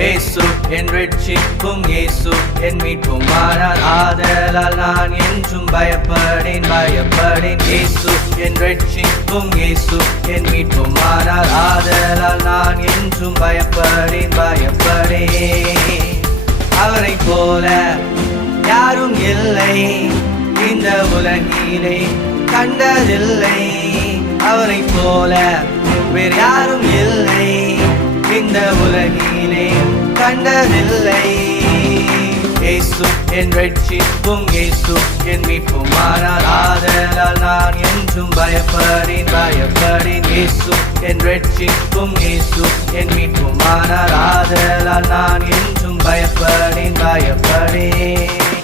இயேசு என் ரட்சிப்பும், இயேசு என் மீட்புமானார். ஆதலால் நான் என்றும் பயப்படேன், பயப்படேன். இயேசு என் ரட்சிப்பும், இயேசு என் மீட்புமானார். ஆதலால் நான் என்றும் பயப்படேன், பயப்படேன். அவரைப் போல யாரும் இல்லை, இந்த உலகிலே கண்டதில்லை. அவரைப் போல வேறு யாரும் இல்லை, இந்த உலகிலே கண்டதில்லை. இயேசு என் ரட்சிப்பும், இயேசு என் மீட்புமானார். ஆதலால் நான் என்றும் பயப்படேன், பயப்படேன். இயேசு என் ரட்சிப்பும், இயேசு என் மீட்புமானார். ஆதலால் நான் என்றும் பயப்படேன், பயப்படேன்.